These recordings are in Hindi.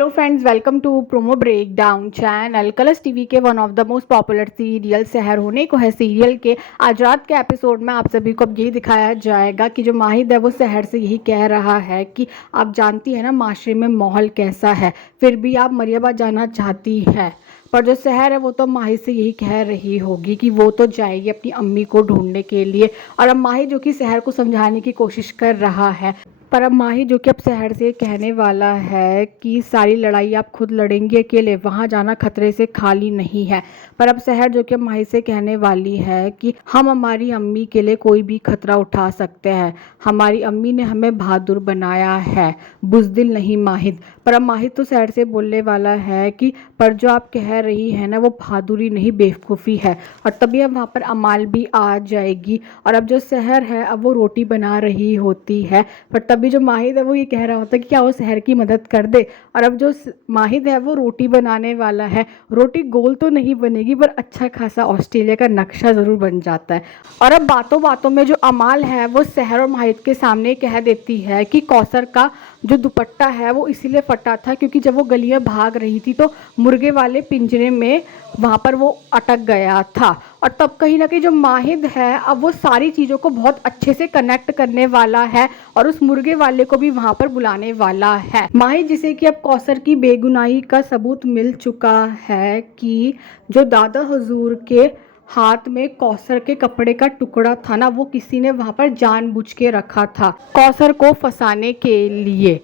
Hello friends, welcome to promo break down channel. Colors TV के one of the most popular serial शहर होने को है सीरियल के आज रात के एपिसोड में आप सभी को अब यही दिखाया जाएगा कि जो माहिद है वो शहर से यही कह रहा है कि आप जानती है ना माशरे में माहौल कैसा है, फिर भी आप मरियबा जाना चाहती है। पर जो शहर है वो तो माहिद से यही कह रही होगी कि वो तो जाएगी अपनी अम्मी को ढूंढने के लिए। और अब माहिद जो कि शहर को समझाने की कोशिश कर रहा है, पर अब माही जो कि अब शहर से कहने वाला है कि सारी लड़ाई आप खुद लड़ेंगी अकेले, वहाँ जाना खतरे से खाली नहीं है। पर अब शहर जो कि अब माही से कहने वाली है कि हम हमारी अम्मी के लिए कोई भी खतरा उठा सकते हैं, हमारी अम्मी ने हमें बहादुर बनाया है, बुज़दिल नहीं माहिद। पर अब माहिद तो शहर से बोलने वाला है कि पर जो आप कह रही है ना वो बहादुरी नहीं बेवकूफ़ी है। और तभी अब वहाँ पर अमाल भी आ जाएगी और अब जो शहर है अब वो रोटी बना रही होती है। पर तभी जो माहिद है वो ये कह रहा होता है कि क्या वो शहर की मदद कर दे। और अब जो माहिद है वो रोटी बनाने वाला है। रोटी गोल तो नहीं बनेगी पर अच्छा खासा ऑस्ट्रेलिया का नक्शा ज़रूर बन जाता है। और अब बातों बातों में जो अमाल है वो शहर और माहिद के सामने कह देती है कि कौसर का जो दुपट्टा है वो इसीलिए फटा था क्योंकि जब वो गली में भाग रही थी तो मुर्गे वाले पिंजरे में वहाँ पर वो अटक गया था। और तब कहीं ना कहीं जो माहिद है अब वो सारी चीज़ों को बहुत अच्छे से कनेक्ट करने वाला है और उस मुर्गे वाले को भी वहाँ पर बुलाने वाला है। माहिद जिसे कि अब कौसर की बेगुनाही का सबूत मिल चुका है कि जो दादा हुजूर के हाथ में कौसर के कपड़े का टुकड़ा था ना वो किसी ने वहाँ पर जानबूझ के रखा था कौसर को फंसाने के लिए।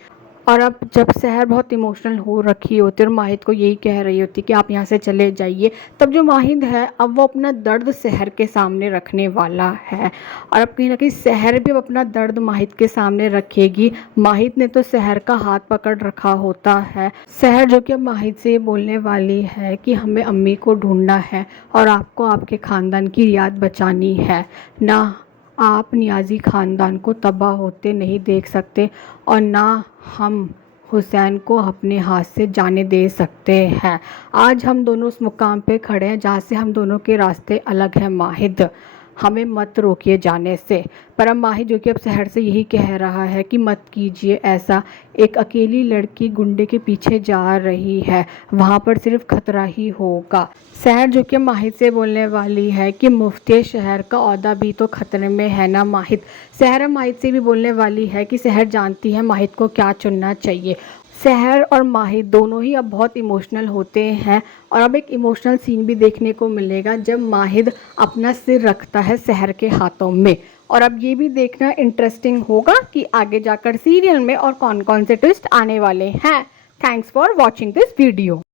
और अब जब शहर बहुत इमोशनल हो रखी होती है और माहिद को यही कह रही होती कि आप यहाँ से चले जाइए, तब जो माहिद है अब वो अपना दर्द शहर के सामने रखने वाला है। और अब कहीं ना कहीं शहर भी अब अपना दर्द माहिद के सामने रखेगी। माहिद ने तो शहर का हाथ पकड़ रखा होता है। शहर जो कि अब माहिद से ये बोलने वाली है कि हमें अम्मी को ढूंढना है और आपको आपके ख़ानदान की रियाद बचानी है ना, आप नियाज़ी ख़ानदान को तबाह होते नहीं देख सकते और ना हम हुसैन को अपने हाथ से जाने दे सकते हैं। आज हम दोनों उस मुकाम पे खड़े हैं जहाँ से हम दोनों के रास्ते अलग हैं माहिद, हमें मत रोकिए जाने से। पर अब माहिद जो कि अब शहर से यही कह रहा है कि मत कीजिए ऐसा, एक अकेली लड़की गुंडे के पीछे जा रही है, वहाँ पर सिर्फ खतरा ही होगा। शहर जो कि माहिद से बोलने वाली है कि मुफ्ती शहर का ओहदा भी तो खतरे में है ना माहिद। शहर माहिद से भी बोलने वाली है कि शहर जानती है माहिद को क्या चुनना चाहिए। शहर और माहिद दोनों ही अब बहुत इमोशनल होते हैं और अब एक इमोशनल सीन भी देखने को मिलेगा जब माहिद अपना सिर रखता है शहर के हाथों में। और अब ये भी देखना इंटरेस्टिंग होगा कि आगे जाकर सीरियल में और कौन कौन से ट्विस्ट आने वाले हैं। Thanks for watching this video.